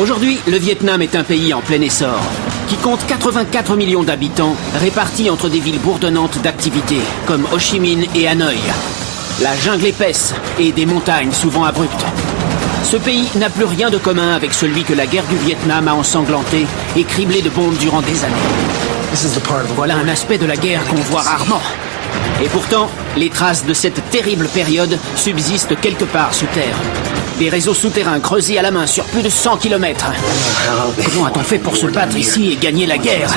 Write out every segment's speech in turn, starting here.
Aujourd'hui, le Vietnam est un pays en plein essor, qui compte 84 millions d'habitants, répartis entre des villes bourdonnantes d'activités, comme Ho Chi Minh et Hanoï. La jungle épaisse et des montagnes souvent abruptes. Ce pays n'a plus rien de commun avec celui que la guerre du Vietnam a ensanglanté et criblé de bombes durant des années. Voilà un aspect de la guerre qu'on voit rarement. Et pourtant, les traces de cette terrible période subsistent quelque part sous terre. Des réseaux souterrains creusés à la main sur plus de 100 km. Comment a-t-on fait pour se battre ici et gagner la guerre?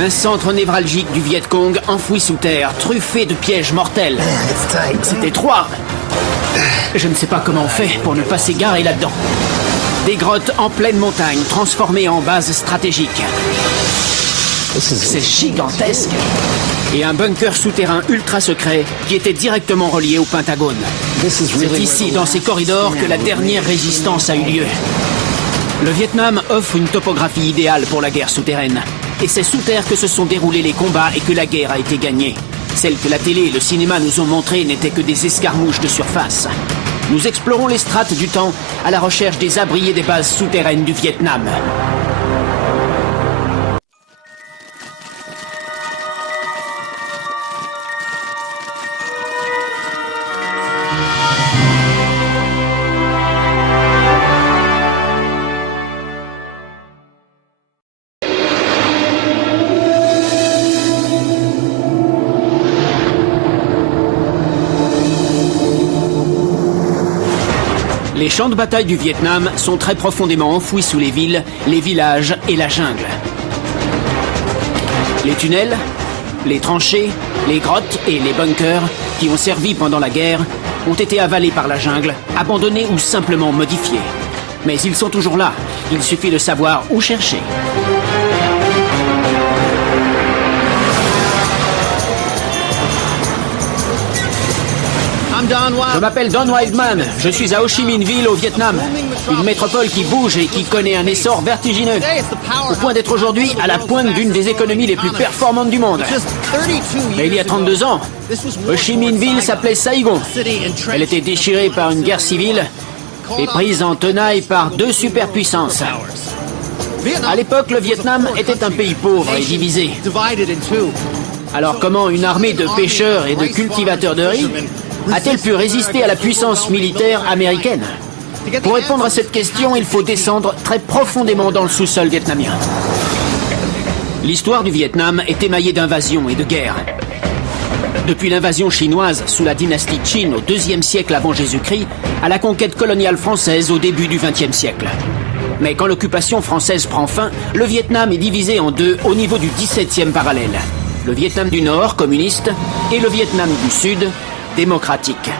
Un centre névralgique du Viet Cong enfoui sous terre, truffé de pièges mortels. C'est étroit. Je ne sais pas comment on fait pour ne pas s'égarer là-dedans. Des grottes en pleine montagne, transformées en bases stratégiques. C'est gigantesque. Et un bunker souterrain ultra secret qui était directement relié au Pentagone. C'est ici, dans ces corridors, que la dernière résistance a eu lieu. Le Vietnam offre une topographie idéale pour la guerre souterraine. Et c'est sous terre que se sont déroulés les combats et que la guerre a été gagnée. Celles que la télé et le cinéma nous ont montrées n'étaient que des escarmouches de surface. Nous explorons les strates du temps à la recherche des abris et des bases souterraines du Vietnam. Les champs de bataille du Vietnam sont très profondément enfouis sous les villes, les villages et la jungle. Les tunnels, les tranchées, les grottes et les bunkers qui ont servi pendant la guerre ont été avalés par la jungle, abandonnés ou simplement modifiés. Mais ils sont toujours là, il suffit de savoir où chercher. Je m'appelle Don Wildman, je suis à Ho Chi Minh Ville au Vietnam. Une métropole qui bouge et qui connaît un essor vertigineux. Au point d'être aujourd'hui à la pointe d'une des économies les plus performantes du monde. Mais il y a 32 ans, Ho Chi Minh Ville s'appelait Saigon. Elle était déchirée par une guerre civile et prise en tenaille par deux superpuissances. À l'époque, le Vietnam était un pays pauvre et divisé. Alors comment une armée de pêcheurs et de cultivateurs de riz a-t-elle pu résister à la puissance militaire américaine? Pour répondre à cette question, il faut descendre très profondément dans le sous-sol vietnamien. L'histoire du Vietnam est émaillée d'invasions et de guerres. Depuis l'invasion chinoise sous la dynastie Qin au IIe siècle avant Jésus-Christ, à la conquête coloniale française au début du XXe siècle. Mais quand l'occupation française prend fin, le Vietnam est divisé en deux au niveau du XVIIe parallèle. Le Vietnam du Nord, communiste, et le Vietnam du Sud, démocratique.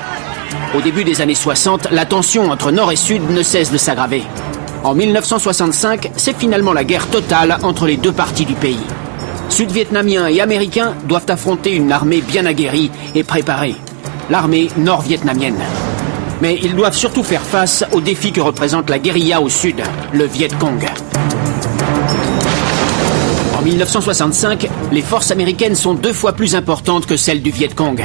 Au début des années 60, la tension entre Nord et Sud ne cesse de s'aggraver. En 1965, c'est finalement la guerre totale entre les deux parties du pays. Sud-Vietnamiens et Américains doivent affronter une armée bien aguerrie et préparée, l'armée nord-vietnamienne. Mais ils doivent surtout faire face au défi que représente la guérilla au Sud, le Viet Cong. En 1965, les forces américaines sont 2 fois plus importantes que celles du Viet Cong.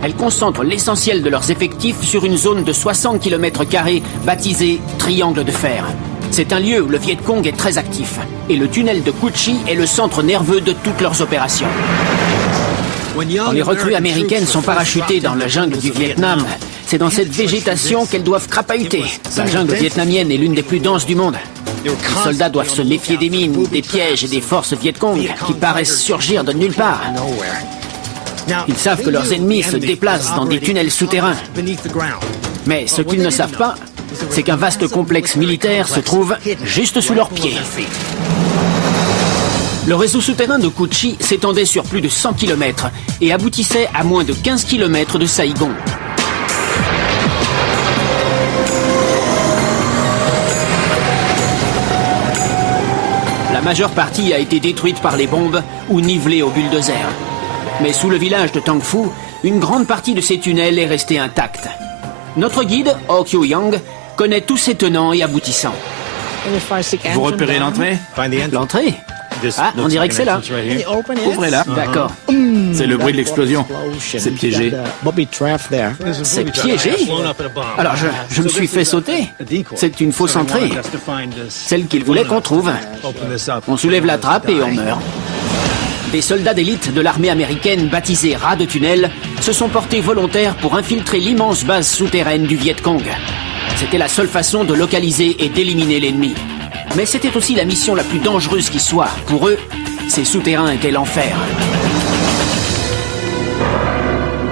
Elles concentrent l'essentiel de leurs effectifs sur une zone de 60 km² baptisée Triangle de Fer. C'est un lieu où le Viet Cong est très actif. Et le tunnel de Cu Chi est le centre nerveux de toutes leurs opérations. Quand les recrues américaines sont parachutées dans la jungle du Vietnam, c'est dans cette végétation qu'elles doivent crapahuter. La jungle vietnamienne est l'une des plus denses du monde. Les soldats doivent se méfier des mines, des pièges et des forces Viet Cong qui paraissent surgir de nulle part. Ils savent que leurs ennemis se déplacent dans des tunnels souterrains. Mais ce qu'ils ne savent pas, c'est qu'un vaste complexe militaire se trouve juste sous leurs pieds. Le réseau souterrain de Cu Chi s'étendait sur plus de 100 km et aboutissait à moins de 15 km de Saigon. La majeure partie a été détruite par les bombes ou nivelée au bulldozer. Mais sous le village de Tang Phu, une grande partie de ces tunnels est restée intacte. Notre guide, Oh Kyo Yang, connaît tous ses tenants et aboutissants. Vous repérez l'entrée? L'entrée? Ah, on dirait que c'est là. Ouvrez-la. D'accord. C'est le bruit de l'explosion. C'est piégé. C'est piégé? Alors, je me suis fait sauter. C'est une fausse entrée. Celle qu'il voulait qu'on trouve. On soulève la trappe et on meurt. Des soldats d'élite de l'armée américaine baptisés rats de tunnel se sont portés volontaires pour infiltrer l'immense base souterraine du Viet Cong. C'était la seule façon de localiser et d'éliminer l'ennemi. Mais c'était aussi la mission la plus dangereuse qui soit. Pour eux, ces souterrains étaient l'enfer.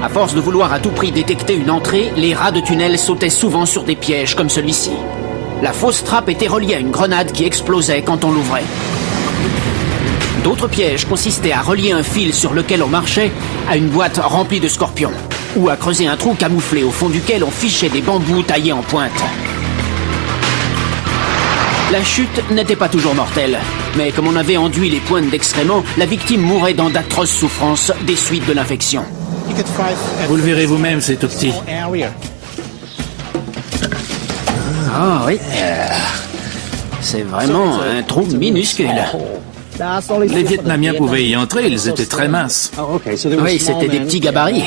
À force de vouloir à tout prix détecter une entrée, les rats de tunnel sautaient souvent sur des pièges comme celui-ci. La fausse trappe était reliée à une grenade qui explosait quand on l'ouvrait. D'autres pièges consistaient à relier un fil sur lequel on marchait à une boîte remplie de scorpions, ou à creuser un trou camouflé au fond duquel on fichait des bambous taillés en pointe. La chute n'était pas toujours mortelle, mais comme on avait enduit les pointes d'excréments, la victime mourait dans d'atroces souffrances des suites de l'infection. Vous le verrez vous-même, c'est tout petit. Ah oui. C'est vraiment un trou minuscule. Les Vietnamiens pouvaient y entrer, ils étaient très minces. Oui, c'était des petits gabarits.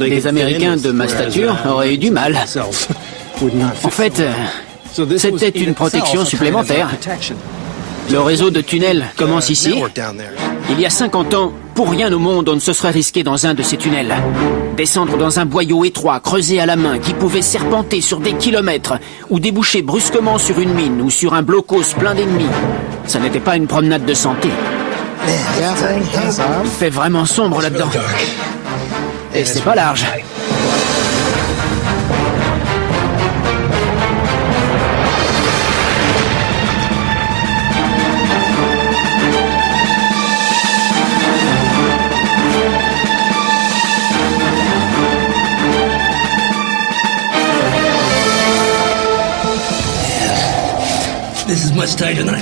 Les Américains de ma stature auraient eu du mal. En fait, c'était une protection supplémentaire. Le réseau de tunnels commence ici. Il y a 50 ans, pour rien au monde, on ne se serait risqué dans un de ces tunnels. Descendre dans un boyau étroit, creusé à la main, qui pouvait serpenter sur des kilomètres, ou déboucher brusquement sur une mine ou sur un blocos plein d'ennemis. Ça n'était pas une promenade de santé. Il fait vraiment sombre là-dedans. Et c'est pas large.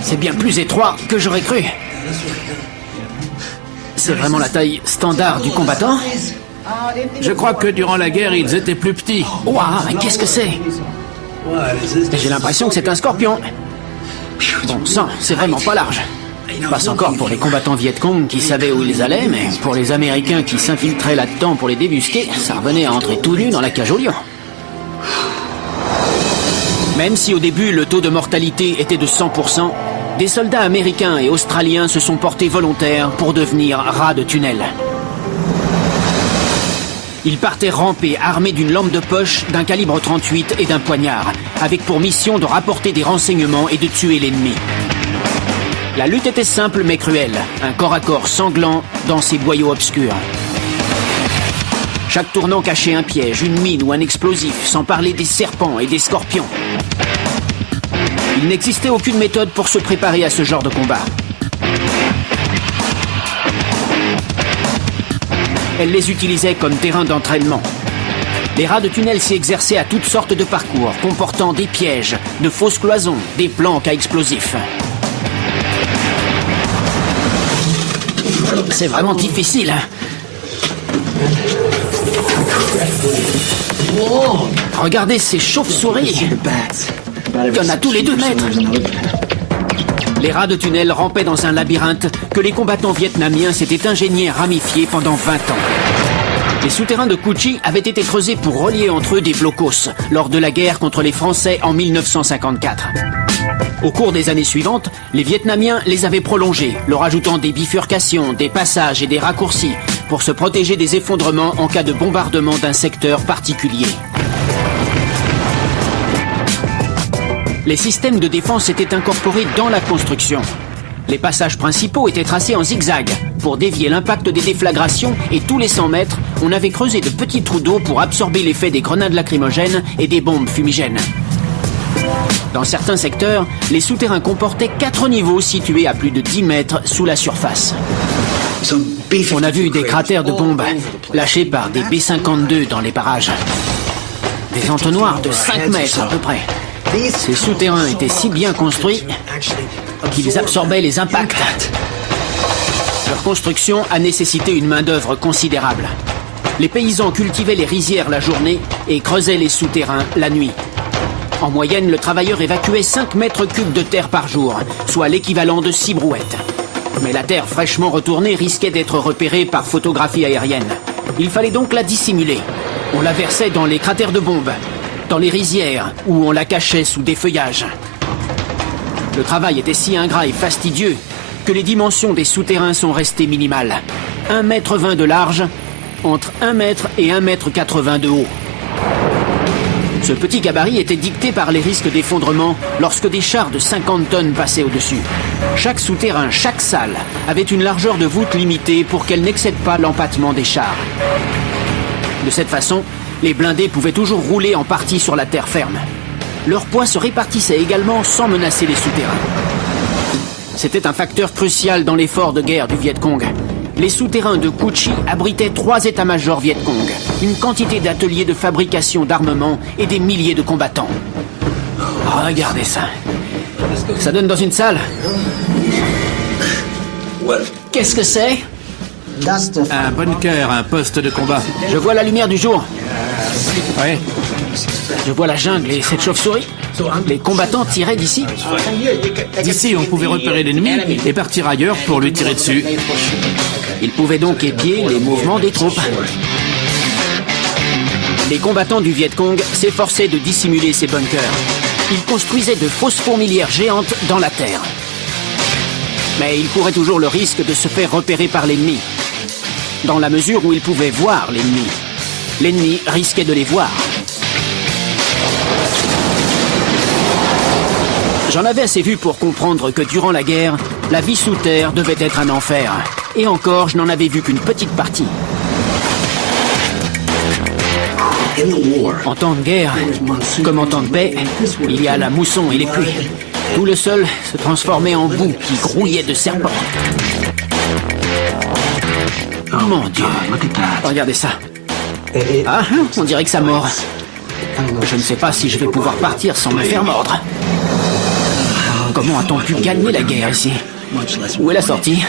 C'est bien plus étroit que j'aurais cru. C'est vraiment la taille standard du combattant? Je crois que durant la guerre, ils étaient plus petits. Ouah, mais qu'est-ce que c'est? J'ai l'impression que c'est un scorpion. Bon sang, c'est vraiment pas large. Passe encore pour les combattants Viet Cong qui savaient où ils allaient, mais pour les Américains qui s'infiltraient là-dedans pour les débusquer, ça revenait à entrer tout nu dans la cage au lion. Même si au début le taux de mortalité était de 100%, des soldats américains et australiens se sont portés volontaires pour devenir rats de tunnel. Ils partaient ramper armés d'une lampe de poche, d'un calibre 38 et d'un poignard, avec pour mission de rapporter des renseignements et de tuer l'ennemi. La lutte était simple mais cruelle, un corps à corps sanglant dans ces boyaux obscurs. Chaque tournant cachait un piège, une mine ou un explosif, sans parler des serpents et des scorpions. Il n'existait aucune méthode pour se préparer à ce genre de combat. Elle les utilisait comme terrain d'entraînement. Les rats de tunnel s'y exerçaient à toutes sortes de parcours, comportant des pièges, de fausses cloisons, des planques à explosifs. C'est vraiment difficile. Regardez ces chauves-souris. Il y en a tous les 2 mètres. Les rats de tunnel rampaient dans un labyrinthe que les combattants vietnamiens s'étaient ingéniés à ramifier pendant 20 ans. Les souterrains de Cu Chi avaient été creusés pour relier entre eux des blocos lors de la guerre contre les Français en 1954. Au cours des années suivantes, les Vietnamiens les avaient prolongés, leur ajoutant des bifurcations, des passages et des raccourcis pour se protéger des effondrements en cas de bombardement d'un secteur particulier. Les systèmes de défense étaient incorporés dans la construction. Les passages principaux étaient tracés en zigzag. Pour dévier l'impact des déflagrations et tous les 100 mètres, on avait creusé de petits trous d'eau pour absorber l'effet des grenades lacrymogènes et des bombes fumigènes. Dans certains secteurs, les souterrains comportaient 4 niveaux situés à plus de 10 mètres sous la surface. On a vu des cratères de bombes lâchés par des B-52 dans les parages. Des entonnoirs de 5 mètres à peu près. Ces souterrains étaient si bien construits qu'ils absorbaient les impacts. Leur construction a nécessité une main-d'œuvre considérable. Les paysans cultivaient les rizières la journée et creusaient les souterrains la nuit. En moyenne, le travailleur évacuait 5 mètres cubes de terre par jour, soit l'équivalent de 6 brouettes. Mais la terre fraîchement retournée risquait d'être repérée par photographie aérienne. Il fallait donc la dissimuler. On la versait dans les cratères de bombes, dans les rizières, où on la cachait sous des feuillages. Le travail était si ingrat et fastidieux que les dimensions des souterrains sont restées minimales. 1,20 m de large, entre 1 m et 1,80 m de haut. Ce petit gabarit était dicté par les risques d'effondrement lorsque des chars de 50 tonnes passaient au-dessus. Chaque souterrain, chaque salle avait une largeur de voûte limitée pour qu'elle n'excède pas l'empattement des chars. De cette façon, les blindés pouvaient toujours rouler en partie sur la terre ferme. Leur poids se répartissait également sans menacer les souterrains. C'était un facteur crucial dans l'effort de guerre du Viet Cong. Les souterrains de Cu Chi abritaient 3 états-majors Viet Cong, une quantité d'ateliers de fabrication d'armement et des milliers de combattants. Oh, regardez ça. Ça donne dans une salle. Qu'est-ce que c'est? Un bunker, un poste de combat. Je vois la lumière du jour. Ouais. Je vois la jungle et cette chauve-souris. Les combattants tiraient d'ici. D'ici, on pouvait repérer l'ennemi et partir ailleurs pour lui tirer dessus. Ils pouvaient donc épier les mouvements des troupes. Les combattants du Viet Cong s'efforçaient de dissimuler ces bunkers. Ils construisaient de fausses fourmilières géantes dans la terre. Mais ils couraient toujours le risque de se faire repérer par l'ennemi. Dans la mesure où ils pouvaient voir l'ennemi, l'ennemi risquait de les voir. J'en avais assez vu pour comprendre que durant la guerre, la vie sous terre devait être un enfer. Et encore, je n'en avais vu qu'une petite partie. En temps de guerre, comme en temps de paix, il y a la mousson et les pluies. Tout le sol se transformait en boue qui grouillait de serpents. Mon Dieu, regardez ça. Ah, on dirait que ça mord. Je ne sais pas si je vais pouvoir partir sans me faire mordre. Comment a-t-on pu gagner la guerre ici? Où est la sortie?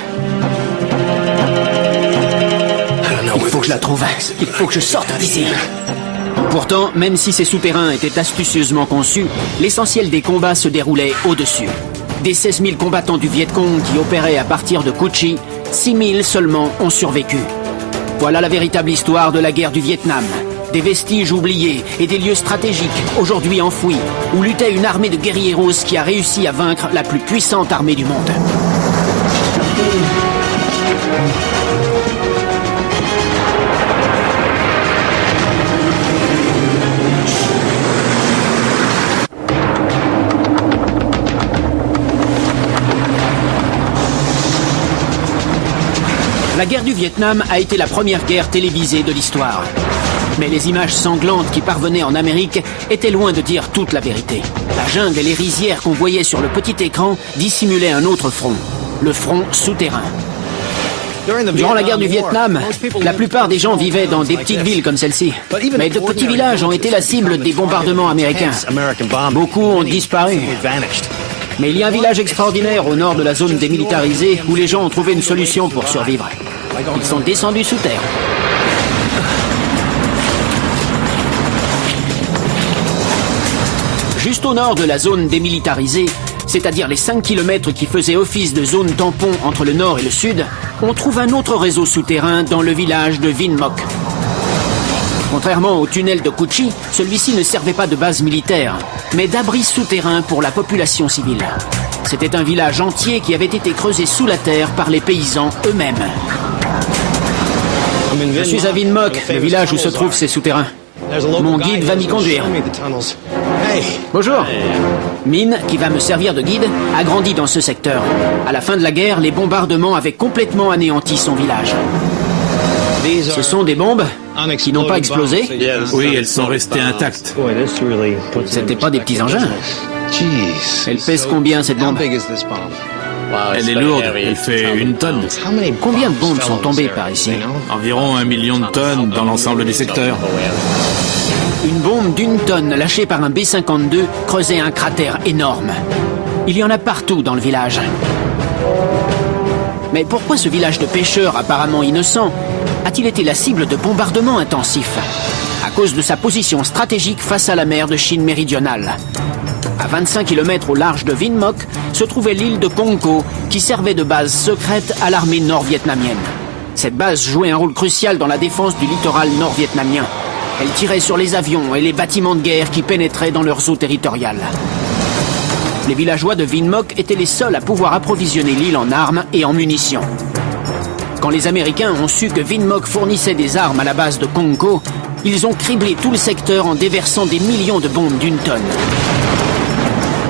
Il faut que je la trouve. Il faut que je sorte d'ici. Pourtant, même si ces souterrains étaient astucieusement conçus, l'essentiel des combats se déroulait au-dessus. Des 16 000 combattants du Viet Cong qui opéraient à partir de Cu Chi, 6 000 seulement ont survécu. Voilà la véritable histoire de la guerre du Vietnam. Des vestiges oubliés et des lieux stratégiques, aujourd'hui enfouis, où luttait une armée de guerrieros qui a réussi à vaincre la plus puissante armée du monde. La guerre du Vietnam a été la première guerre télévisée de l'histoire. Mais les images sanglantes qui parvenaient en Amérique étaient loin de dire toute la vérité. La jungle et les rizières qu'on voyait sur le petit écran dissimulaient un autre front, le front souterrain. Durant la guerre du Vietnam, la plupart des gens vivaient dans des petites villes comme celle-ci. Mais de petits villages ont été la cible des bombardements américains. Beaucoup ont disparu. Mais il y a un village extraordinaire au nord de la zone démilitarisée où les gens ont trouvé une solution pour survivre. Ils sont descendus sous terre. Juste au nord de la zone démilitarisée, c'est-à-dire les 5 km qui faisaient office de zone tampon entre le nord et le sud, on trouve un autre réseau souterrain dans le village de Vinh Moc. Contrairement au tunnel de Cu Chi, celui-ci ne servait pas de base militaire, mais d'abri souterrain pour la population civile. C'était un village entier qui avait été creusé sous la terre par les paysans eux-mêmes. Je suis à Vinh Moc, le village où se trouvent ces souterrains. Mon guide va m'y conduire. Bonjour. Min, qui va me servir de guide, a grandi dans ce secteur. À la fin de la guerre, les bombardements avaient complètement anéanti son village. Ce sont des bombes qui n'ont pas explosé? Oui, elles sont restées intactes. C'était pas des petits engins. Elle pèse combien cette bombe? Elle est lourde, elle fait 1 tonne. Combien de bombes sont tombées par ici? Environ 1 million de tonnes dans l'ensemble du secteur. Une bombe d'1 tonne lâchée par un B-52 creusait un cratère énorme. Il y en a partout dans le village. Mais pourquoi ce village de pêcheurs apparemment innocent a-t-il été la cible de bombardements intensifs? À cause de sa position stratégique face à la mer de Chine méridionale. À 25 km au large de Vinh Moc se trouvait l'île de Cong Co, qui servait de base secrète à l'armée nord-vietnamienne. Cette base jouait un rôle crucial dans la défense du littoral nord-vietnamien. Elle tirait sur les avions et les bâtiments de guerre qui pénétraient dans leurs eaux territoriales. Les villageois de Vinh Moc étaient les seuls à pouvoir approvisionner l'île en armes et en munitions. Quand les Américains ont su que Vinh Moc fournissait des armes à la base de Cong Co, ils ont criblé tout le secteur en déversant des millions de bombes d'une tonne.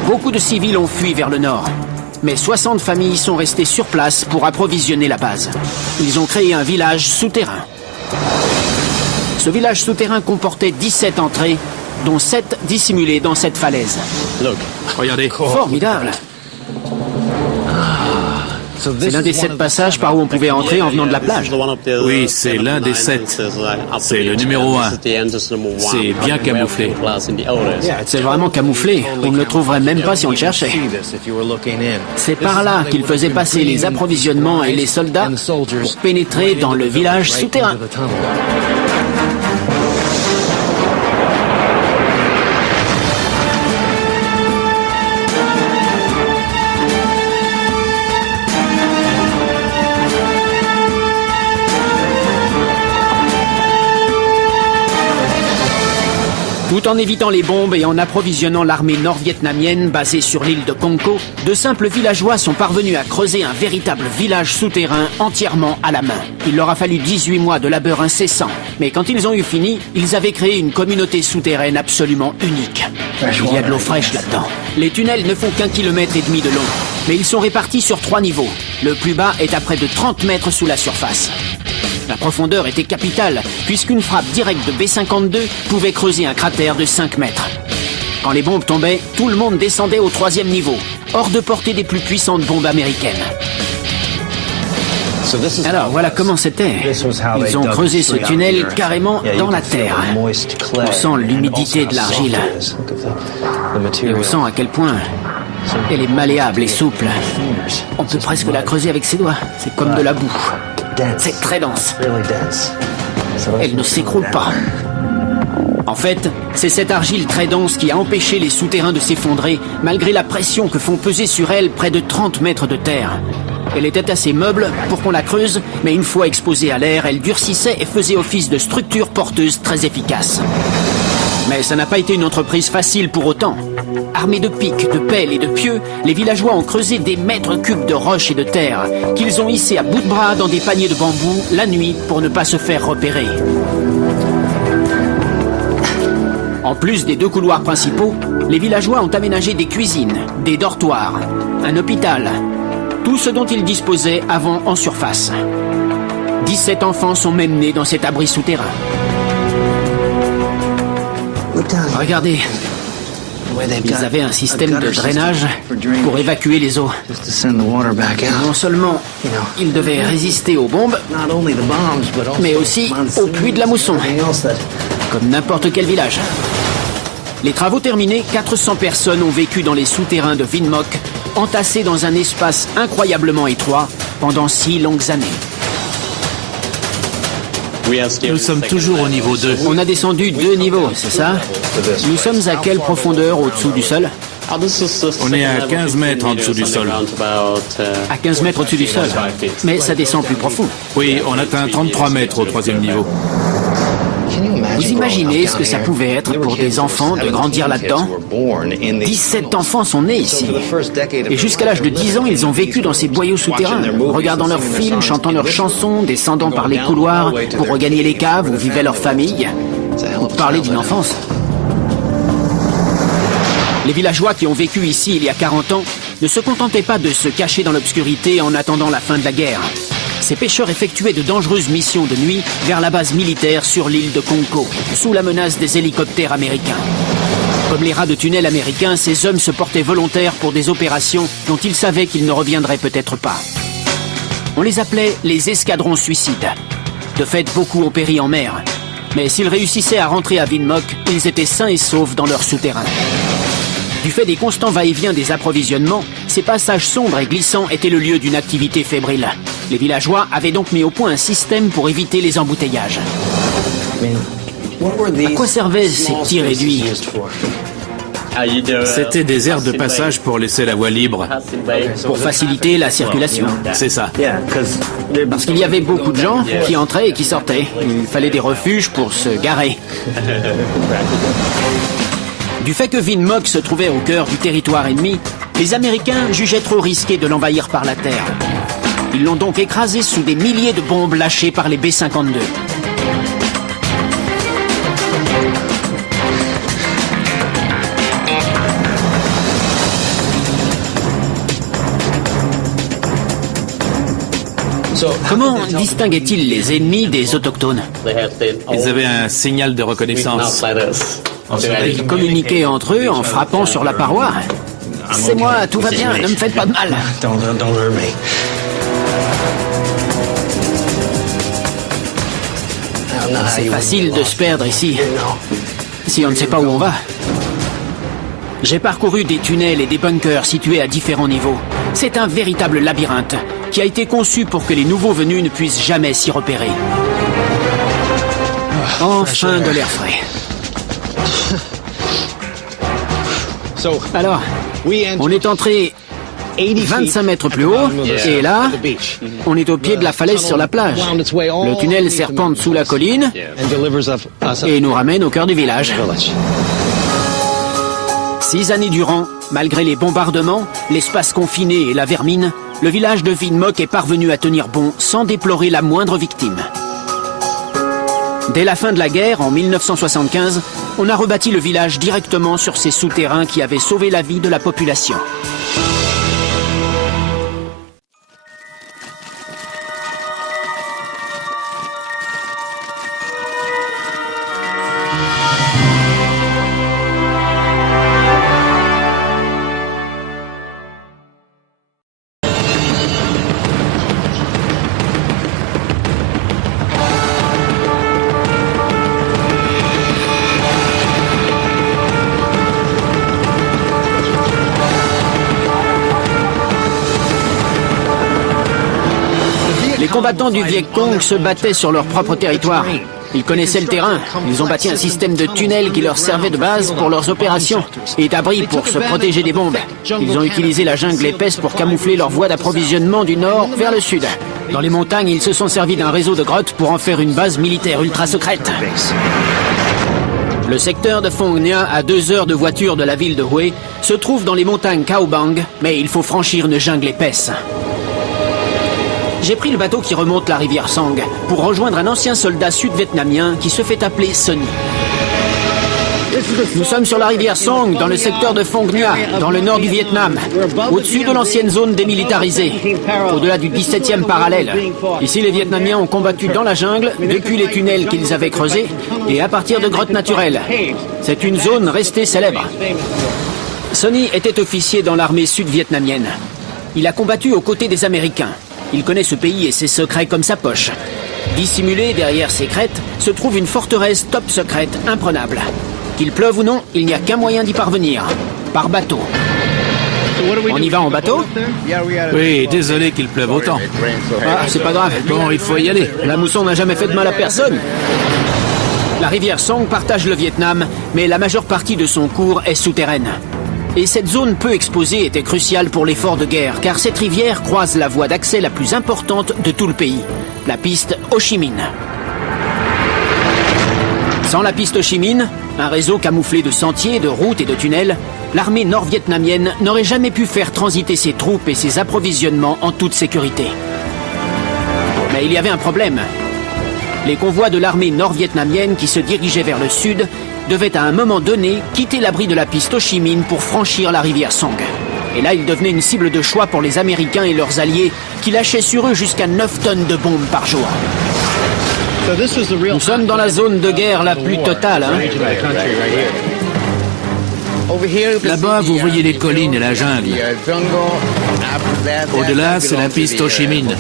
Beaucoup de civils ont fui vers le nord, mais 60 familles sont restées sur place pour approvisionner la base. Ils ont créé un village souterrain. Ce village souterrain comportait 17 entrées, dont 7 dissimulées dans cette falaise. Regardez. Formidable! C'est l'un des 7 passages par où on pouvait entrer en venant de la plage. Oui, c'est l'un des 7. C'est le numéro 1. C'est bien camouflé. C'est vraiment camouflé. On ne le trouverait même pas si on le cherchait. C'est par là qu'ils faisaient passer les approvisionnements et les soldats pour pénétrer dans le village souterrain. Tout en évitant les bombes et en approvisionnant l'armée nord-vietnamienne basée sur l'île de Cong Co, de simples villageois sont parvenus à creuser un véritable village souterrain entièrement à la main. Il leur a fallu 18 mois de labeur incessant, mais quand ils ont eu fini, ils avaient créé une communauté souterraine absolument unique. Il y a de l'eau fraîche là-dedans. Les tunnels ne font qu'1,5 km de long, mais ils sont répartis sur 3 niveaux. Le plus bas est à près de 30 mètres sous la surface. La profondeur était capitale, puisqu'une frappe directe de B-52 pouvait creuser un cratère de 5 mètres. Quand les bombes tombaient, tout le monde descendait au 3e niveau, hors de portée des plus puissantes bombes américaines. Alors voilà comment c'était. Ils ont creusé ce tunnel carrément dans la terre. On sent l'humidité de l'argile. Et on sent à quel point elle est malléable et souple. On peut presque la creuser avec ses doigts. C'est comme de la boue. C'est très dense. Elle ne s'écroule pas. En fait, c'est cette argile très dense qui a empêché les souterrains de s'effondrer, malgré la pression que font peser sur elle près de 30 mètres de terre. Elle était assez meuble pour qu'on la creuse, mais une fois exposée à l'air, elle durcissait et faisait office de structure porteuse très efficace. Mais ça n'a pas été une entreprise facile pour autant. Armés de pics, de pelles et de pieux, les villageois ont creusé des mètres cubes de roches et de terre qu'ils ont hissés à bout de bras dans des paniers de bambou la nuit pour ne pas se faire repérer. En plus des 2 couloirs principaux, les villageois ont aménagé des cuisines, des dortoirs, un hôpital, tout ce dont ils disposaient avant en surface. 17 enfants sont même nés dans cet abri souterrain. Regardez, ils avaient un système de drainage pour évacuer les eaux. Non seulement ils devaient résister aux bombes, mais aussi aux pluies de la mousson, comme n'importe quel village. Les travaux terminés, 400 personnes ont vécu dans les souterrains de Vinh Moc, entassés dans un espace incroyablement étroit pendant 6 longues années. Nous sommes toujours au niveau 2. On a descendu 2 niveaux, c'est ça? Nous sommes à quelle profondeur au-dessous du sol? On est à 15 mètres en dessous du sol. À 15 mètres au-dessus du sol. Mais ça descend plus profond. Oui, on atteint 33 mètres au 3e niveau. Vous imaginez ce que ça pouvait être pour des enfants de grandir là-dedans? 17 enfants sont nés ici. Et jusqu'à l'âge de 10 ans, ils ont vécu dans ces boyaux souterrains, regardant leurs films, chantant leurs chansons, descendant par les couloirs pour regagner les caves où vivaient leurs familles. Vous parlez d'une enfance. Les villageois qui ont vécu ici il y a 40 ans ne se contentaient pas de se cacher dans l'obscurité en attendant la fin de la guerre. Ces pêcheurs effectuaient de dangereuses missions de nuit vers la base militaire sur l'île de Cong Co, sous la menace des hélicoptères américains. Comme les rats de tunnel américains, ces hommes se portaient volontaires pour des opérations dont ils savaient qu'ils ne reviendraient peut-être pas. On les appelait les escadrons suicides. De fait, beaucoup ont péri en mer. Mais s'ils réussissaient à rentrer à Vinh Moc, ils étaient sains et saufs dans leur souterrain. Du fait des constants va-et-vient des approvisionnements, ces passages sombres et glissants étaient le lieu d'une activité fébrile. Les villageois avaient donc mis au point un système pour éviter les embouteillages. À quoi servaient ces petits réduits? C'était des aires de passage pour laisser la voie libre. Pour faciliter la circulation. C'est ça. Parce qu'il y avait beaucoup de gens qui entraient et qui sortaient. Il fallait des refuges pour se garer. Du fait que Vin Mock se trouvait au cœur du territoire ennemi, les Américains jugeaient trop risqué de l'envahir par la terre. Ils l'ont donc écrasé sous des milliers de bombes lâchées par les B-52. Comment distinguaient-ils les ennemis des autochtones? Ils avaient un signal de reconnaissance. Ils communiquaient entre eux en frappant sur la paroi. C'est moi, tout va bien, ne me faites pas de mal. C'est facile de se perdre ici, si on ne sait pas où on va. J'ai parcouru des tunnels et des bunkers situés à différents niveaux. C'est un véritable labyrinthe qui a été conçu pour que les nouveaux venus ne puissent jamais s'y repérer. Enfin de l'air frais. Alors, on est entré 25 mètres plus haut, et là, on est au pied de la falaise sur la plage. Le tunnel serpente sous la colline et nous ramène au cœur du village. 6 années durant, malgré les bombardements, l'espace confiné et la vermine, le village de Vin Mock est parvenu à tenir bon sans déplorer la moindre victime. Dès la fin de la guerre, en 1975, on a rebâti le village directement sur ces souterrains qui avaient sauvé la vie de la population. Les combattants du Viet Cong se battaient sur leur propre territoire. Ils connaissaient le terrain. Ils ont bâti un système de tunnels qui leur servait de base pour leurs opérations et d'abri pour se protéger des bombes. Ils ont utilisé la jungle épaisse pour camoufler leur voie d'approvisionnement du nord vers le sud. Dans les montagnes, ils se sont servis d'un réseau de grottes pour en faire une base militaire ultra secrète. Le secteur de Phong Nha, à 2 heures de voiture de la ville de Hue, se trouve dans les montagnes Cao Bang, mais il faut franchir une jungle épaisse. J'ai pris le bateau qui remonte la rivière Sang pour rejoindre un ancien soldat sud-vietnamien qui se fait appeler Sonny. Nous sommes sur la rivière Song, dans le secteur de Phong Nha, dans le nord du Vietnam, au-dessus de l'ancienne zone démilitarisée, au-delà du 17e parallèle. Ici, les Vietnamiens ont combattu dans la jungle, depuis les tunnels qu'ils avaient creusés, et à partir de grottes naturelles. C'est une zone restée célèbre. Sonny était officier dans l'armée sud-vietnamienne. Il a combattu aux côtés des Américains. Il connaît ce pays et ses secrets comme sa poche. Dissimulée derrière ces crêtes se trouve une forteresse top secrète imprenable. Qu'il pleuve ou non, il n'y a qu'un moyen d'y parvenir. Par bateau. On y va en bateau? Oui, désolé qu'il pleuve autant. Ah, c'est pas grave. Bon, il faut y aller. La mousson n'a jamais fait de mal à personne. La rivière Song partage le Vietnam, mais la majeure partie de son cours est souterraine. Et cette zone peu exposée était cruciale pour l'effort de guerre, car cette rivière croise la voie d'accès la plus importante de tout le pays, la piste Ho Chi Minh. Sans la piste Ho Chi Minh, un réseau camouflé de sentiers, de routes et de tunnels, l'armée nord-vietnamienne n'aurait jamais pu faire transiter ses troupes et ses approvisionnements en toute sécurité. Mais il y avait un problème. Les convois de l'armée nord-vietnamienne qui se dirigeaient vers le sud devaient à un moment donné quitter l'abri de la piste Ho Chi Minh pour franchir la rivière Song. Et là, ils devenaient une cible de choix pour les Américains et leurs alliés qui lâchaient sur eux jusqu'à 9 tonnes de bombes par jour. Nous sommes dans la zone de guerre la plus totale, hein? Là-bas, vous voyez les collines et la jungle. Au-delà, c'est la piste Ho Chi Minh.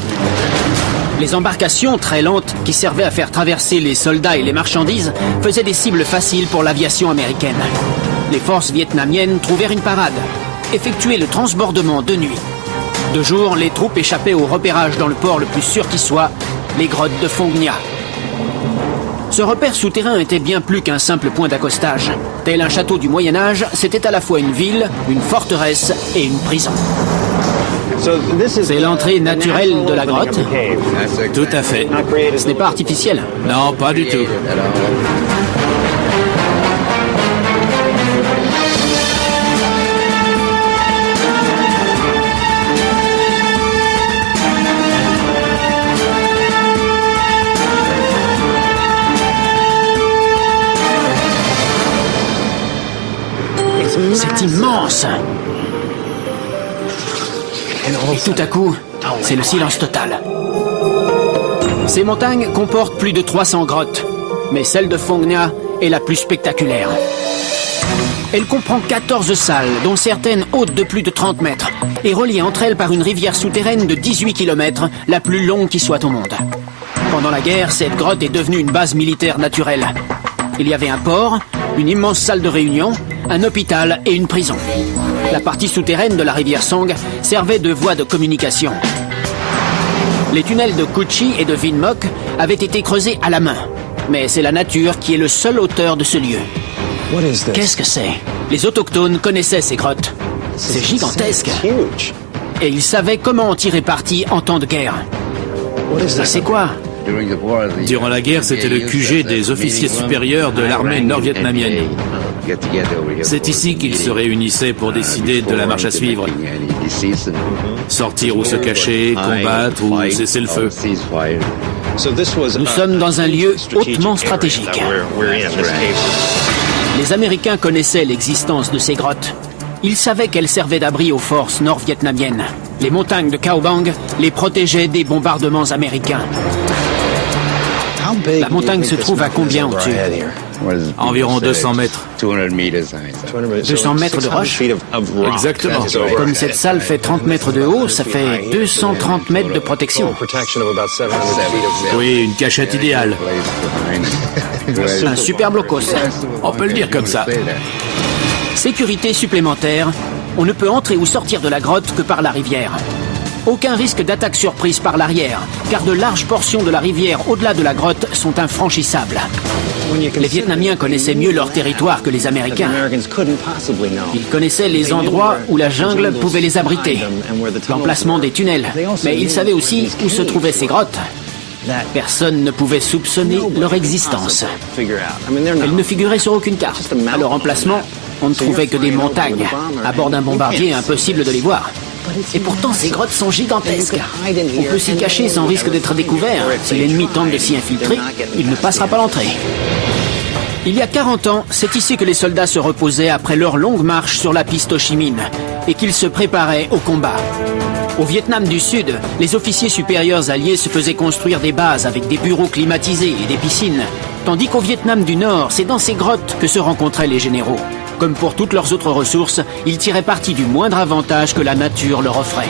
Les embarcations très lentes qui servaient à faire traverser les soldats et les marchandises faisaient des cibles faciles pour l'aviation américaine. Les forces vietnamiennes trouvèrent une parade, effectuer le transbordement de nuit. De jour, les troupes échappaient au repérage dans le port le plus sûr qui soit, les grottes de Phong Nha. Ce repère souterrain était bien plus qu'un simple point d'accostage. Tel un château du Moyen-Âge, c'était à la fois une ville, une forteresse et une prison. C'est l'entrée naturelle de la grotte? Tout à fait. Ce n'est pas artificiel. Non, pas du tout. C'est immense. Et tout à coup, c'est le silence total. Ces montagnes comportent plus de 300 grottes, mais celle de Fongnia est la plus spectaculaire. Elle comprend 14 salles, dont certaines hautes de plus de 30 mètres, et reliées entre elles par une rivière souterraine de 18 km, la plus longue qui soit au monde. Pendant la guerre, cette grotte est devenue une base militaire naturelle. Il y avait un port, une immense salle de réunion, un hôpital et une prison. La partie souterraine de la rivière Song servait de voie de communication. Les tunnels de Kuchi et de Vinmok avaient été creusés à la main. Mais c'est la nature qui est le seul auteur de ce lieu. Qu'est-ce que c'est? Les autochtones connaissaient ces grottes. C'est gigantesque. Et ils savaient comment en tirer parti en temps de guerre. C'est quoi? Durant la guerre, c'était le QG des officiers supérieurs de l'armée nord-vietnamienne. C'est ici qu'ils se réunissaient pour décider de la marche à suivre. Sortir ou se cacher, combattre ou cesser le feu. Nous sommes dans un lieu hautement stratégique. Les Américains connaissaient l'existence de ces grottes. Ils savaient qu'elles servaient d'abri aux forces nord-vietnamiennes. Les montagnes de Cao Bang les protégeaient des bombardements américains. La montagne se trouve à combien au-dessus? Environ 200 mètres. 200 mètres de roche? Exactement. Comme cette salle fait 30 mètres de haut, ça fait 230 mètres de protection. Oui, une cachette idéale. Un super blocos. On peut le dire comme ça. Sécurité supplémentaire, on ne peut entrer ou sortir de la grotte que par la rivière. Aucun risque d'attaque surprise par l'arrière, car de larges portions de la rivière au-delà de la grotte sont infranchissables. Les Vietnamiens connaissaient mieux leur territoire que les Américains. Ils connaissaient les endroits où la jungle pouvait les abriter, l'emplacement des tunnels, mais ils savaient aussi où se trouvaient ces grottes. Personne ne pouvait soupçonner leur existence. Elles ne figuraient sur aucune carte. À leur emplacement, on ne trouvait que des montagnes. À bord d'un bombardier, impossible de les voir. Et pourtant, ces grottes sont gigantesques. On peut s'y cacher sans risque d'être découvert. Si l'ennemi tente de s'y infiltrer, il ne passera pas l'entrée. Il y a 40 ans, c'est ici que les soldats se reposaient après leur longue marche sur la piste Ho Chi Minh et qu'ils se préparaient au combat. Au Vietnam du Sud, les officiers supérieurs alliés se faisaient construire des bases avec des bureaux climatisés et des piscines, tandis qu'au Vietnam du Nord, c'est dans ces grottes que se rencontraient les généraux. Comme pour toutes leurs autres ressources, ils tiraient parti du moindre avantage que la nature leur offrait.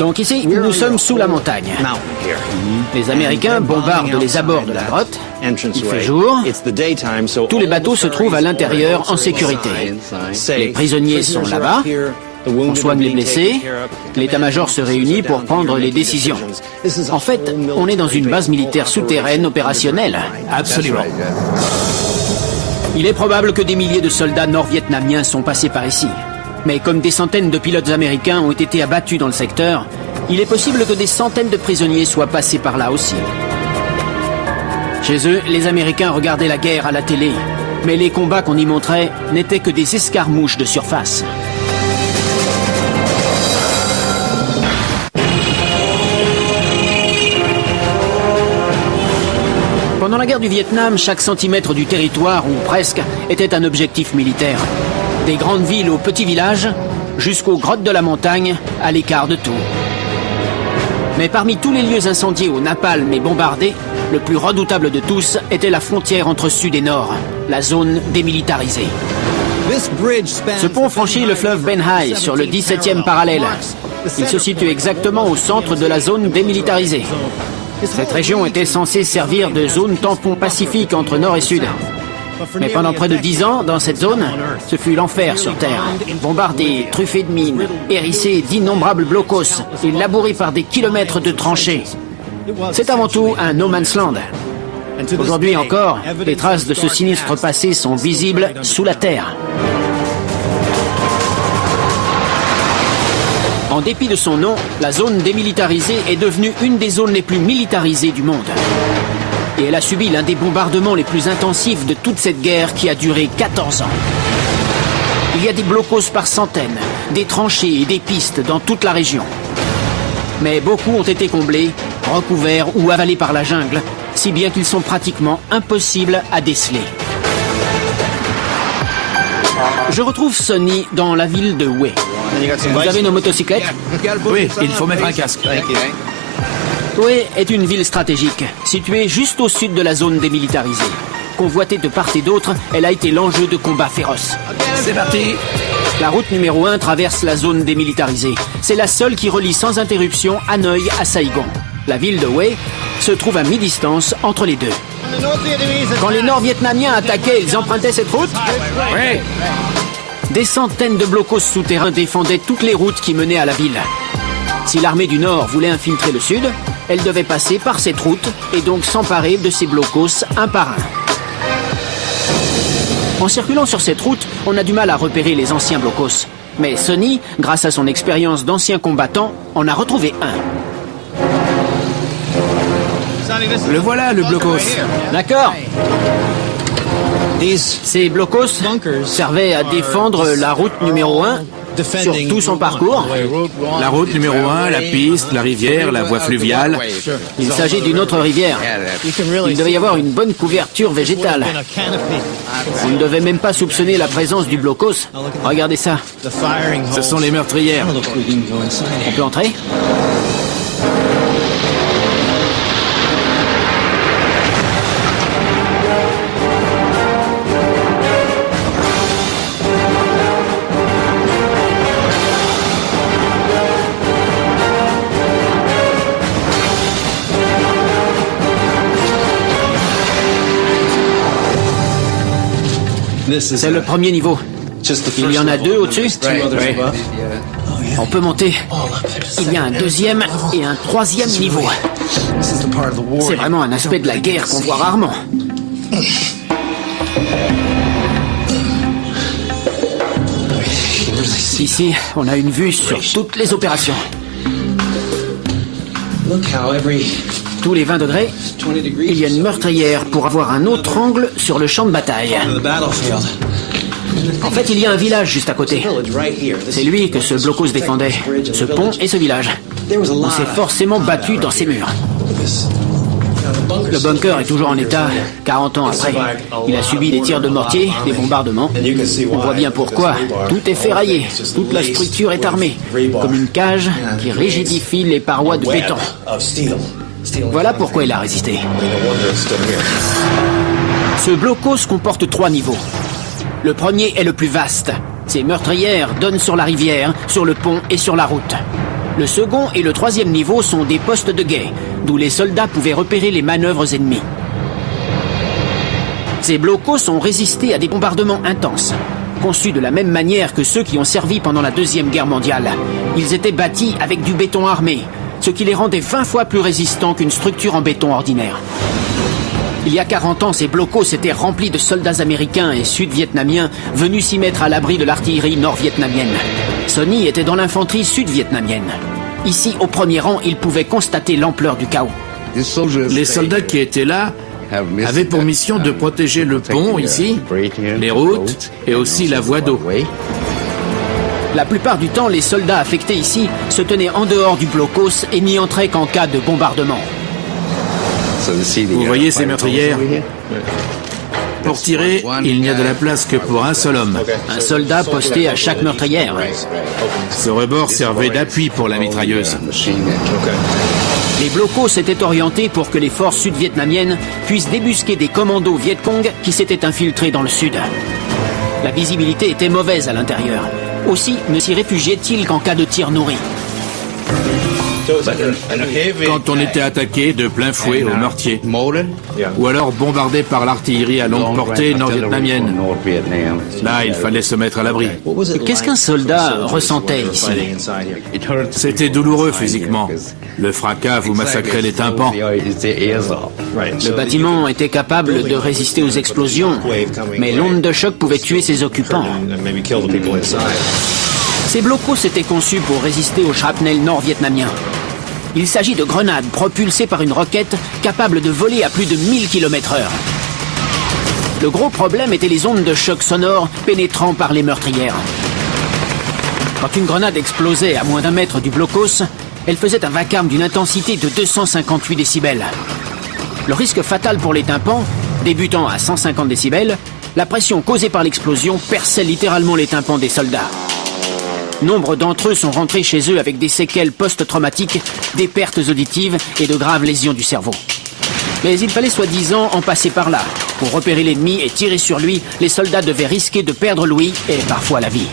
Donc ici, nous sommes sous la montagne. Les Américains bombardent les abords de la grotte. Il fait jour. Tous les bateaux se trouvent à l'intérieur en sécurité. Les prisonniers sont là-bas. On soigne les blessés. L'état-major se réunit pour prendre les décisions. En fait, on est dans une base militaire souterraine opérationnelle. Absolument. Il est probable que des milliers de soldats nord-vietnamiens sont passés par ici. Mais comme des centaines de pilotes américains ont été abattus dans le secteur, il est possible que des centaines de prisonniers soient passés par là aussi. Chez eux, les Américains regardaient la guerre à la télé, mais les combats qu'on y montrait n'étaient que des escarmouches de surface. Pendant la guerre du Vietnam, chaque centimètre du territoire, ou presque, était un objectif militaire. Des grandes villes aux petits villages, jusqu'aux grottes de la montagne, à l'écart de tout. Mais parmi tous les lieux incendiés au napalm et bombardés, le plus redoutable de tous était la frontière entre Sud et Nord, la zone démilitarisée. Ce pont franchit le fleuve Ben Hai sur le 17e parallèle. Il se situe exactement au centre de la zone démilitarisée. Cette région était censée servir de zone tampon pacifique entre Nord et Sud. Mais pendant près de 10 ans, dans cette zone, ce fut l'enfer sur Terre. Bombardé, truffé de mines, hérissé d'innombrables blocos et labouré par des kilomètres de tranchées. C'est avant tout un no man's land. Aujourd'hui encore, les traces de ce sinistre passé sont visibles sous la terre. En dépit de son nom, la zone démilitarisée est devenue une des zones les plus militarisées du monde. Et elle a subi l'un des bombardements les plus intensifs de toute cette guerre qui a duré 14 ans. Il y a des blocos par centaines, des tranchées et des pistes dans toute la région. Mais beaucoup ont été comblés, recouverts ou avalés par la jungle, si bien qu'ils sont pratiquement impossibles à déceler. Je retrouve Sonny dans la ville de Hue. Vous avez nos motocyclettes? Oui, il faut mettre un casque. Hue est une ville stratégique, située juste au sud de la zone démilitarisée. Convoitée de part et d'autre, elle a été l'enjeu de combats féroces. C'est parti! La route numéro 1 traverse la zone démilitarisée. C'est la seule qui relie sans interruption Hanoï à Saigon. La ville de Hue se trouve à mi-distance entre les deux. Quand les Nord-Vietnamiens attaquaient, ils empruntaient cette route? Oui! Des centaines de blocos souterrains défendaient toutes les routes qui menaient à la ville. Si l'armée du Nord voulait infiltrer le Sud, elle devait passer par cette route et donc s'emparer de ces blocos un par un. En circulant sur cette route, on a du mal à repérer les anciens blocos. Mais Sonny, grâce à son expérience d'ancien combattant, en a retrouvé un. Le voilà, le blocos. D'accord. Ces blocos servaient à défendre la route numéro 1 sur tout son parcours. La route numéro 1, la piste, la rivière, la voie fluviale. Il s'agit d'une autre rivière. Il devait y avoir une bonne couverture végétale. On ne devait même pas soupçonner la présence du blocos. Regardez ça. Ce sont les meurtrières. On peut entrer ? C'est le premier niveau. Il y en a deux au-dessus. On peut monter. Il y a un deuxième et un troisième niveau. C'est vraiment un aspect de la guerre qu'on voit rarement. Ici, on a une vue sur toutes les opérations. Tous les 20 degrés, il y a une meurtrière pour avoir un autre angle sur le champ de bataille. En fait, il y a un village juste à côté. C'est lui que ce blocos défendait, ce pont et ce village. On s'est forcément battu dans ces murs. Le bunker est toujours en état, 40 ans après. Il a subi des tirs de mortier, des bombardements. On voit bien pourquoi. Tout est ferraillé, toute la structure est armée, comme une cage qui rigidifie les parois de béton. Voilà pourquoi il a résisté. Ce blocos comporte 3 niveaux. Le premier est le plus vaste. Ces meurtrières donnent sur la rivière, sur le pont et sur la route. Le second et le troisième niveau sont des postes de guet, d'où les soldats pouvaient repérer les manœuvres ennemies. Ces blocos ont résisté à des bombardements intenses, conçus de la même manière que ceux qui ont servi pendant la Deuxième Guerre mondiale. Ils étaient bâtis avec du béton armé, ce qui les rendait 20 fois plus résistants qu'une structure en béton ordinaire. Il y a 40 ans, ces blocos étaient remplis de soldats américains et sud-vietnamiens venus s'y mettre à l'abri de l'artillerie nord-vietnamienne. Sonny était dans l'infanterie sud-vietnamienne. Ici, au premier rang, il pouvait constater l'ampleur du chaos. Les soldats qui étaient là avaient pour mission de protéger le pont ici, les routes et aussi la voie d'eau. La plupart du temps, les soldats affectés ici se tenaient en dehors du blocos et n'y entraient qu'en cas de bombardement. Vous voyez ces meurtrières? Pour tirer, il n'y a de la place que pour un seul homme. Un soldat posté à chaque meurtrière. Ce rebord servait d'appui pour la mitrailleuse. Les blocos étaient orientés pour que les forces sud-vietnamiennes puissent débusquer des commandos Viet-Cong qui s'étaient infiltrés dans le sud. La visibilité était mauvaise à l'intérieur. Aussi ne s'y réfugiait-il qu'en cas de tir nourri. Quand on était attaqué de plein fouet au mortier, ou alors bombardé par l'artillerie à longue portée nord-vietnamienne. Là, il fallait se mettre à l'abri. Qu'est-ce qu'un soldat ressentait ici? C'était douloureux physiquement. Le fracas vous massacrait les tympans. Le bâtiment était capable de résister aux explosions, mais l'onde de choc pouvait tuer ses occupants. Ces blocos étaient conçus pour résister aux shrapnels nord-vietnamiens. Il s'agit de grenades propulsées par une roquette capable de voler à plus de 1000 km/h. Le gros problème était les ondes de choc sonores pénétrant par les meurtrières. Quand une grenade explosait à moins d'un mètre du blocos, elle faisait un vacarme d'une intensité de 258 décibels. Le risque fatal pour les tympans, débutant à 150 décibels, la pression causée par l'explosion perçait littéralement les tympans des soldats. Nombre d'entre eux sont rentrés chez eux avec des séquelles post-traumatiques, des pertes auditives et de graves lésions du cerveau. Mais il fallait soi-disant en passer par là. Pour repérer l'ennemi et tirer sur lui, les soldats devaient risquer de perdre l'ouïe et parfois la vie.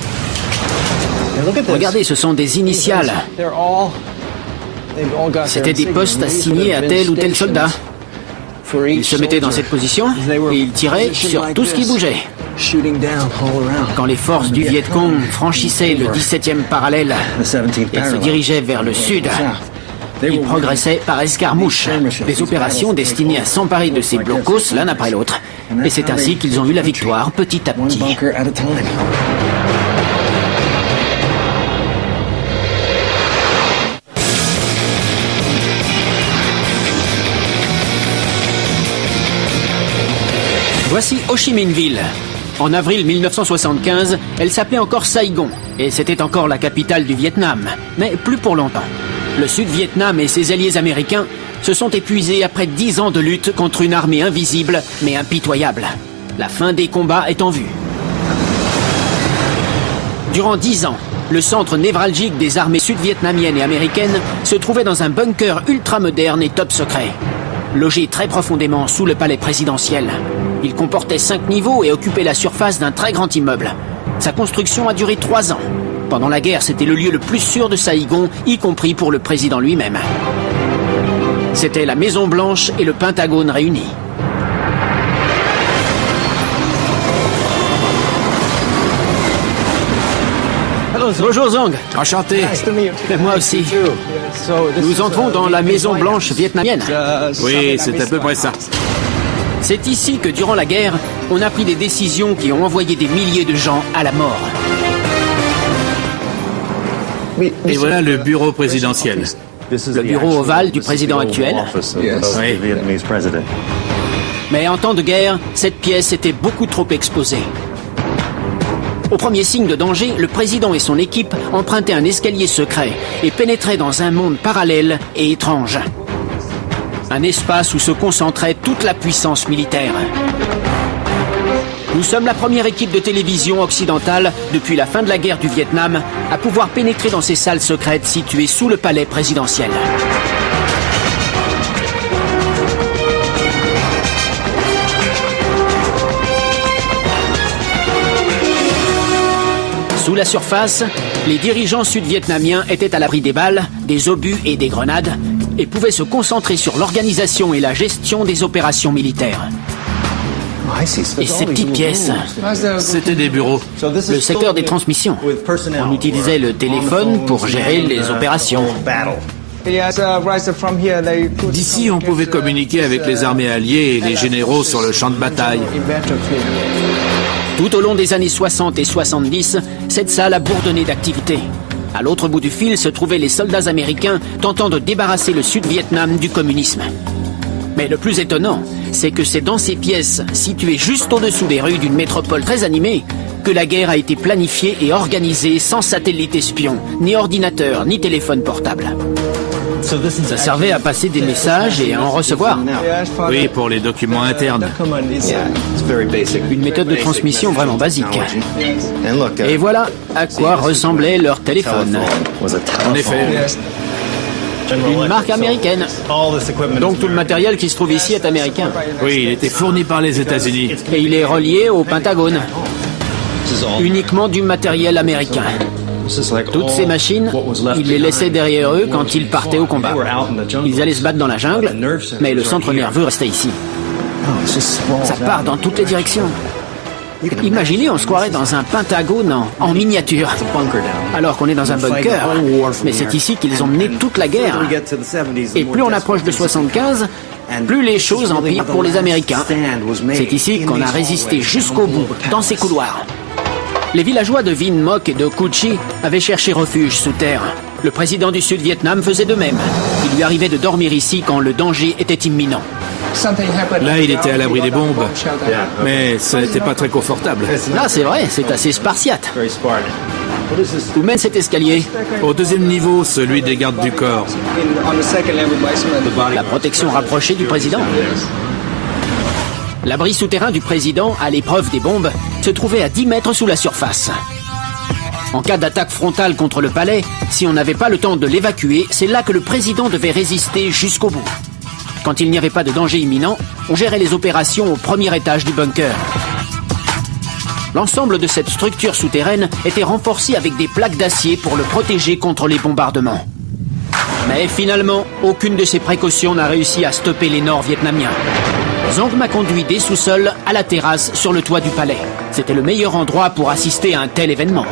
Regardez, ce sont des initiales. C'étaient des postes assignés à tel ou tel soldat. Ils se mettaient dans cette position et ils tiraient sur tout ce qui bougeait. Quand les forces du Viet Cong franchissaient le 17e parallèle et se dirigeaient vers le sud, ils progressaient par escarmouches, des opérations destinées à s'emparer de ces blocos l'un après l'autre. Et c'est ainsi qu'ils ont eu la victoire petit à petit. Voici Ho Chi Minh Ville. En avril 1975, elle s'appelait encore Saigon, et c'était encore la capitale du Vietnam, mais plus pour longtemps. Le Sud-Vietnam et ses alliés américains se sont épuisés après 10 ans de lutte contre une armée invisible mais impitoyable. La fin des combats est en vue. Durant 10 ans, le centre névralgique des armées sud-vietnamiennes et américaines se trouvait dans un bunker ultra-moderne et top secret, logé très profondément sous le palais présidentiel. Il comportait 5 niveaux et occupait la surface d'un très grand immeuble. Sa construction a duré 3 ans. Pendant la guerre, c'était le lieu le plus sûr de Saigon, y compris pour le président lui-même. C'était la Maison Blanche et le Pentagone réunis. Bonjour Zong. Enchanté. Moi aussi. Nous entrons dans la Maison Blanche vietnamienne. Oui, c'est à peu près ça. C'est ici que, durant la guerre, on a pris des décisions qui ont envoyé des milliers de gens à la mort. Et voilà le bureau présidentiel. Le bureau ovale du président actuel. Oui. Mais en temps de guerre, cette pièce était beaucoup trop exposée. Au premier signe de danger, le président et son équipe empruntaient un escalier secret et pénétraient dans un monde parallèle et étrange. Un espace où se concentrait toute la puissance militaire. Nous sommes la première équipe de télévision occidentale, depuis la fin de la guerre du Vietnam, à pouvoir pénétrer dans ces salles secrètes situées sous le palais présidentiel. Sous la surface, les dirigeants sud-vietnamiens étaient à l'abri des balles, des obus et des grenades, et pouvaient se concentrer sur l'organisation et la gestion des opérations militaires. Et ces petites pièces, C'était des bureaux. le secteur des transmissions. On utilisait le téléphone pour gérer les opérations. D'ici, on pouvait communiquer avec les armées alliées et les généraux sur le champ de bataille. Tout au long des années 60 et 70, cette salle a bourdonné d'activité. À l'autre bout du fil se trouvaient les soldats américains tentant de débarrasser le Sud-Vietnam du communisme. Mais le plus étonnant, c'est que c'est dans ces pièces, situées juste au-dessous des rues d'une métropole très animée, que la guerre a été planifiée et organisée sans satellite espion, ni ordinateur, ni téléphone portable. Ça servait à passer des messages et à en recevoir. Oui, pour les documents internes. Une méthode de transmission vraiment basique. Et voilà à quoi ressemblait leur téléphone. En effet. Une marque américaine. Donc tout le matériel qui se trouve ici est américain. Oui, il était fourni par les États-Unis. Et il est relié au Pentagone. Uniquement du matériel américain. Toutes ces machines, ils les laissaient derrière eux quand ils partaient au combat. Ils allaient se battre dans la jungle, mais le centre nerveux restait ici. Ça part dans toutes les directions. Imaginez, on se croirait dans un pentagone en miniature, alors qu'on est dans un bunker. Mais c'est ici qu'ils ont mené toute la guerre. Et plus on approche de 75, plus les choses empirent pour les Américains. C'est ici qu'on a résisté jusqu'au bout, dans ces couloirs. Les villageois de Vinh Moc et de Cu Chi avaient cherché refuge sous terre. Le président du Sud-Vietnam faisait de même. Il lui arrivait de dormir ici quand le danger était imminent. Là, il était à l'abri des bombes, mais ça n'était pas très confortable. Là, c'est vrai, c'est assez spartiate. Où mène cet escalier? Au deuxième niveau, celui des gardes du corps. La protection rapprochée du président. L'abri souterrain du président, à l'épreuve des bombes, se trouvait à 10 mètres sous la surface. En cas d'attaque frontale contre le palais, si on n'avait pas le temps de l'évacuer, c'est là que le président devait résister jusqu'au bout. Quand il n'y avait pas de danger imminent, on gérait les opérations au premier étage du bunker. L'ensemble de cette structure souterraine était renforcé avec des plaques d'acier pour le protéger contre les bombardements. Mais finalement, aucune de ces précautions n'a réussi à stopper les Nord-Vietnamiens. Zong m'a conduit des sous-sols à la terrasse sur le toit du palais. C'était le meilleur endroit pour assister à un tel événement.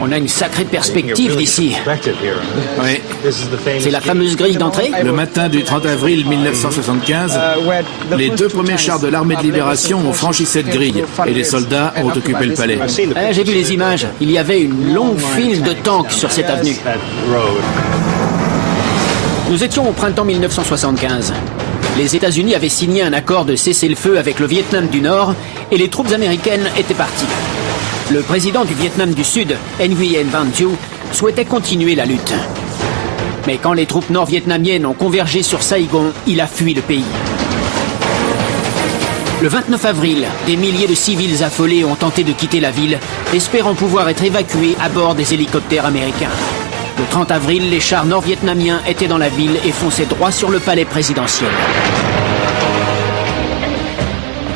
On a une sacrée perspective d'ici. Oui. C'est la fameuse grille d'entrée? Le matin du 30 avril 1975, les 2 premiers chars de l'armée de libération ont franchi cette grille et les soldats ont occupé le palais. J'ai vu les images. Il y avait une longue file de tanks sur cette avenue. Nous étions au printemps 1975. Les États-Unis avaient signé un accord de cessez-le-feu avec le Vietnam du Nord et les troupes américaines étaient parties. Le président du Vietnam du Sud, Nguyen Van Thieu, souhaitait continuer la lutte. Mais quand les troupes nord-vietnamiennes ont convergé sur Saigon, il a fui le pays. Le 29 avril, des milliers de civils affolés ont tenté de quitter la ville, espérant pouvoir être évacués à bord des hélicoptères américains. Le 30 avril, les chars nord-vietnamiens étaient dans la ville et fonçaient droit sur le palais présidentiel.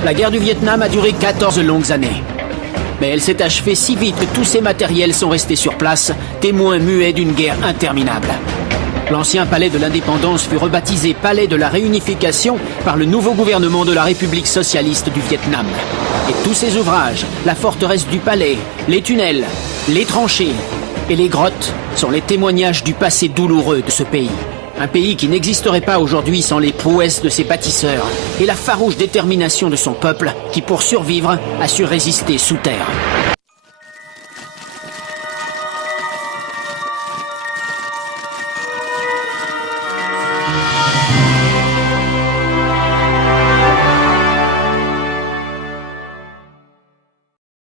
La guerre du Vietnam a duré 14 longues années. Mais elle s'est achevée si vite que tous ces matériels sont restés sur place, témoins muets d'une guerre interminable. L'ancien palais de l'indépendance fut rebaptisé palais de la réunification par le nouveau gouvernement de la République socialiste du Vietnam. Et tous ces ouvrages, la forteresse du palais, les tunnels, les tranchées et les grottes sont les témoignages du passé douloureux de ce pays. Un pays qui n'existerait pas aujourd'hui sans les prouesses de ses bâtisseurs et la farouche détermination de son peuple qui, pour survivre, a su résister sous terre.